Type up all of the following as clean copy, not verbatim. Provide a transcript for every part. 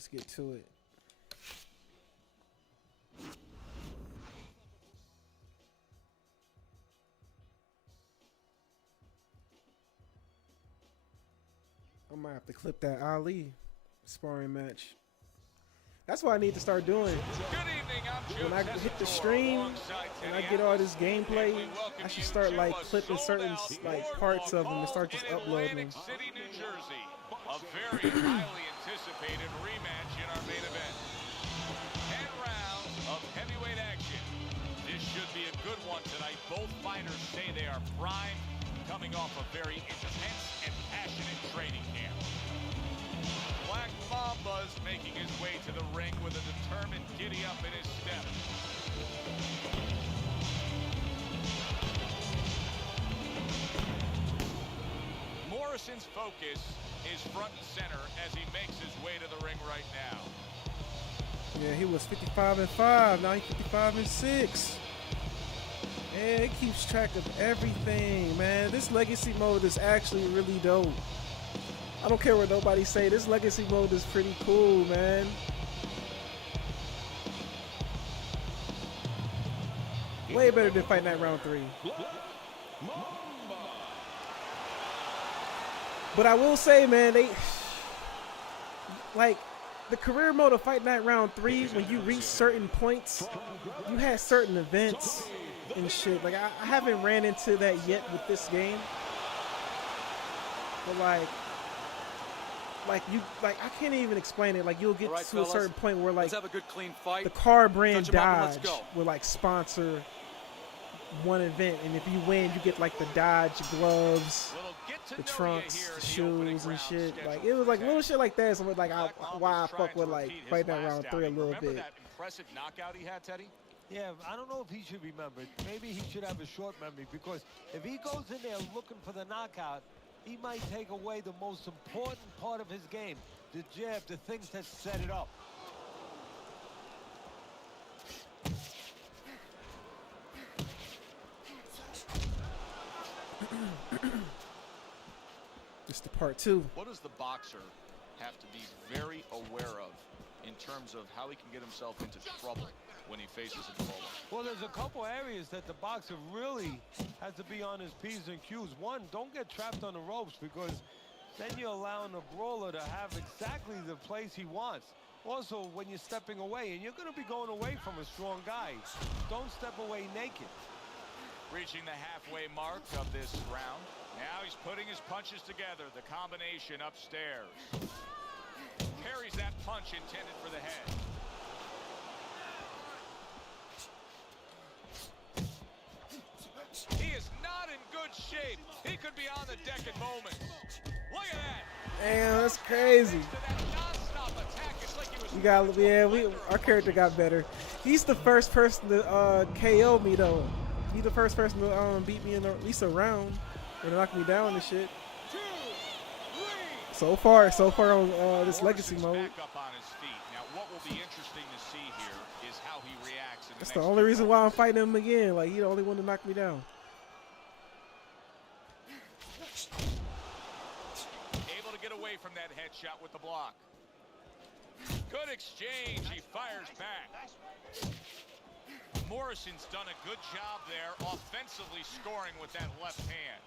Let's get to it. I might have to clip that Ali sparring match. That's what I need to start doing. When I hit the stream and I get all this gameplay, I should start like clipping certain like parts of them and start just uploading them. City, New Jersey, a very highly anticipated rematch in our main event. 10 rounds of heavyweight action. This should be a good one tonight. Both fighters say they are primed, coming off a very intense and passionate training camp. Black Mamba's making his way to the ring with a determined giddy-up in his step. Morrison's focus is front and center as he makes his way to the ring right now. Yeah, he was 55-5. Now he's 55-6. Yeah, it keeps track of everything, man. This legacy mode is actually really dope. I don't care what nobody say. This legacy mode is pretty cool, man. Way better than Fight Night Round 3. But I will say, man, they like the career mode of Fight Night Round 3. When you reach certain points, you had certain events and shit. Like I haven't ran into that yet with this game. But like I can't even explain it. Like you'll get right, to fellas, a certain point where like let's have a good clean fight. the car brand Touch 'em up and Dodge let's go. will like sponsor one event, and if you win, you get like the Dodge gloves, the trunks, the shoes, and shit. Like it was like little shit like that. So like why I fuck with like Fight Night Round 3 a little Remember bit. that impressive knockout he had, Teddy? Yeah, I don't know if he should remember. Maybe he should have a short memory, because if he goes in there looking for the knockout, he might take away the most important part of his game, the jab, the things that set it up. It's the part 2. What does the boxer have to be very aware of in terms of how he can get himself into trouble when he faces a brawler? Well, there's a couple areas that the boxer really has to be on his P's and Q's. One, don't get trapped on the ropes, because then you're allowing the brawler to have exactly the place he wants. Also, when you're stepping away, and you're going to be going away from a strong guy, don't step away naked. Reaching the halfway mark of this round. Now he's putting his punches together. The combination upstairs. Parries that punch intended for the head. He is not in good shape. He could be on the deck at moments. Look at that. Damn, that's crazy. You got, yeah, our character got better. He's the first person to KO me though. He's the first person to beat me in at least a round and knock me down and shit. So far on this legacy mode. Back up on his feet. Now, what will be interesting to see here is how he reacts. That's the only reason why I'm fighting him again. Like, he the only one to knock me down. Able to get away from that headshot with the block. Good exchange. He fires back. Morrison's done a good job there, offensively scoring with that left hand.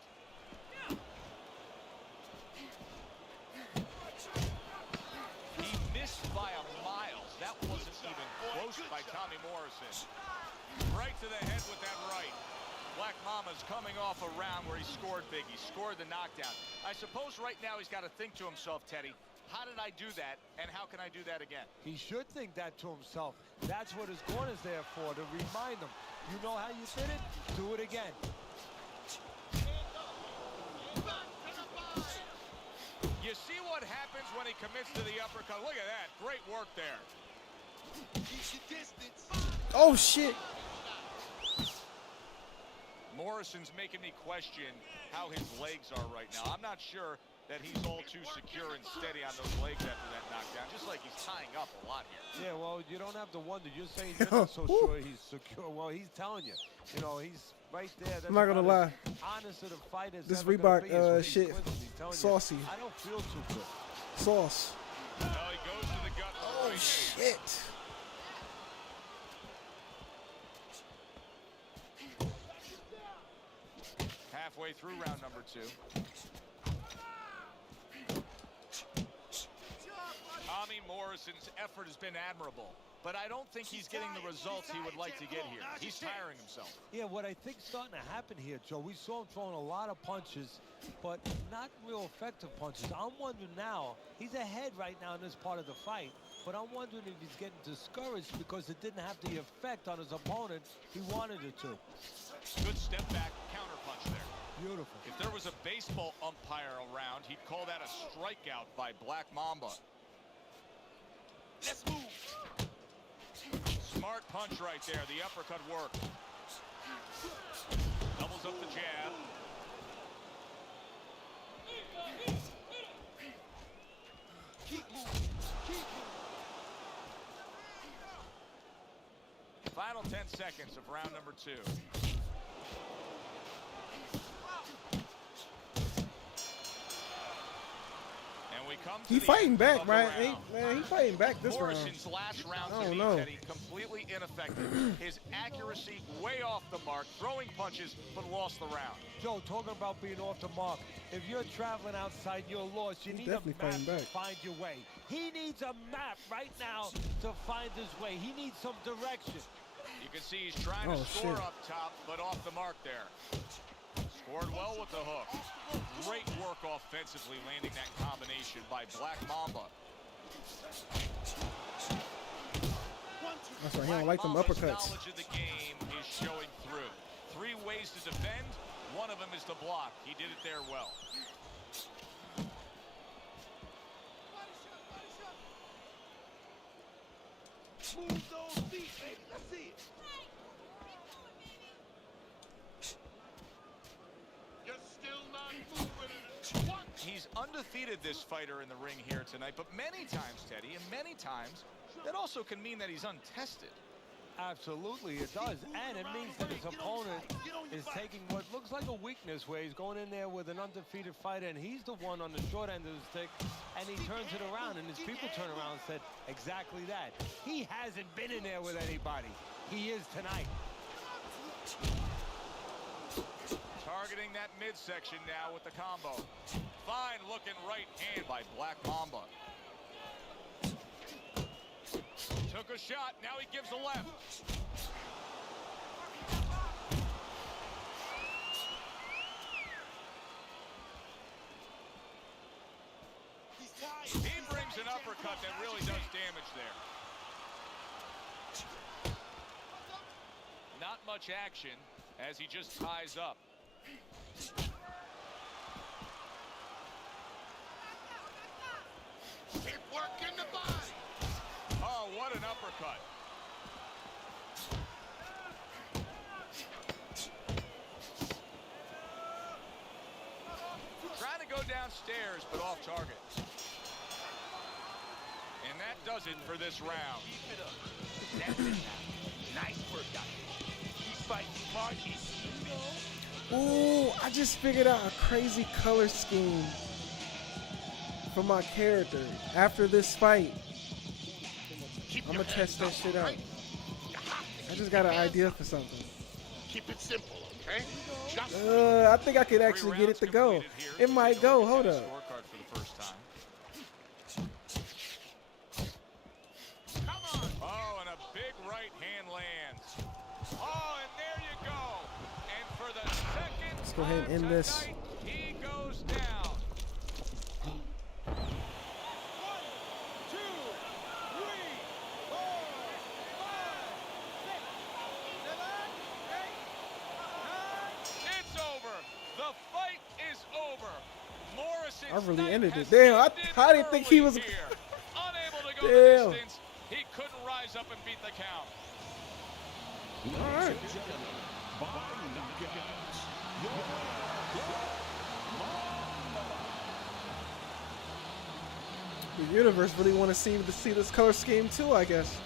He missed by a mile. That wasn't even close by Tommy Morrison. Right to the head with that right. Black Mama's coming off a round where he scored big. He scored the knockdown. I suppose right now he's got to think to himself, Teddy, how did I do that, and how can I do that again? He should think that to himself. That's what his corner's there for, to remind him. You know how you did it? Do it again. You see what happens when he commits to the uppercut. Look at that. Great work there. Oh, shit. Morrison's making me question how his legs are right now. I'm not sure that he's all too secure and steady on those legs after that knockdown, just like he's tying up a lot here. Yeah, well, you don't have to wonder. You're saying you're not so sure he's secure. Well, he's telling you. You know, he's right there. That's I'm not gonna lie. Honest to the fight is This ever gonna Reebok be, is what shit he's telling saucy. you, I don't feel too good. Sauce. Well, he goes to the gut shit. Halfway through round number 2. Tommy Morrison's effort has been admirable, but I don't think he's getting the results he would like to get here. He's tiring himself. Yeah, what I think's starting to happen here, Joe, we saw him throwing a lot of punches, but not real effective punches. I'm wondering now, he's ahead right now in this part of the fight, but I'm wondering if he's getting discouraged because it didn't have the effect on his opponent he wanted it to. Good step back counter punch there. Beautiful. If there was a baseball umpire around, he'd call that a strikeout by Black Mamba. Let's move. Smart punch right there. The uppercut worked. Doubles up the jab. Keep moving. Keep moving. Final 10 seconds of round number 2. He fighting back, right? Man, he fighting back this round. Morrison's last round I don't know. completely ineffective. His accuracy way off the mark, throwing punches, but lost the round. Joe, talking about being off the mark. If you're traveling outside, you're lost. You need a map to find your way. He needs a map right now to find his way. He needs some direction. You can see he's trying to score up top, but off the mark there. Scored well with the hook. Great work offensively, landing that combination by Black Mamba. That's why he don't like them uppercuts. Knowledge of the game is showing through. 3 ways to defend. One of them is to block. He did it there well. Move those feet, baby. Let's see it. He's undefeated, this fighter, in the ring here tonight, but many times, Teddy, and many times, that also can mean that he's untested. Absolutely, it does. And it means that his opponent is taking what looks like a weakness, where he's going in there with an undefeated fighter, and he's the one on the short end of the stick, and he turns it around, and his people turn around and said exactly that. He hasn't been in there with anybody. He is tonight. Targeting that midsection now with the combo. Fine looking right hand by Black Mamba. Took a shot, now he gives a left. He brings an uppercut that really does damage there. Not much action as he just ties up. Keep working the body. Oh, what an uppercut. Trying to go downstairs, but off target. And that does it for this round. Keep it up. That's it now. Nice work out there. He's fighting smart. Ooh, I just figured out a crazy color scheme for my character after this fight. I'm gonna test that shit out. I just got an idea for something. Keep it simple, okay? I think I could actually get it to go. It might go. Hold up. Scorecard for the first time. Oh, and a big right hand lands. Oh, and there you go. And for the second Let's go ahead and end this. he goes down. 1, 2, 3, 4, 5, 6, 7, 8, 9. It's over. The fight is over. Morrison. I really ended it. Damn, I didn't think he was. Unable to go Damn. the distance. He couldn't rise up and beat the count. All right. The universe really want to see this color scheme too, I guess.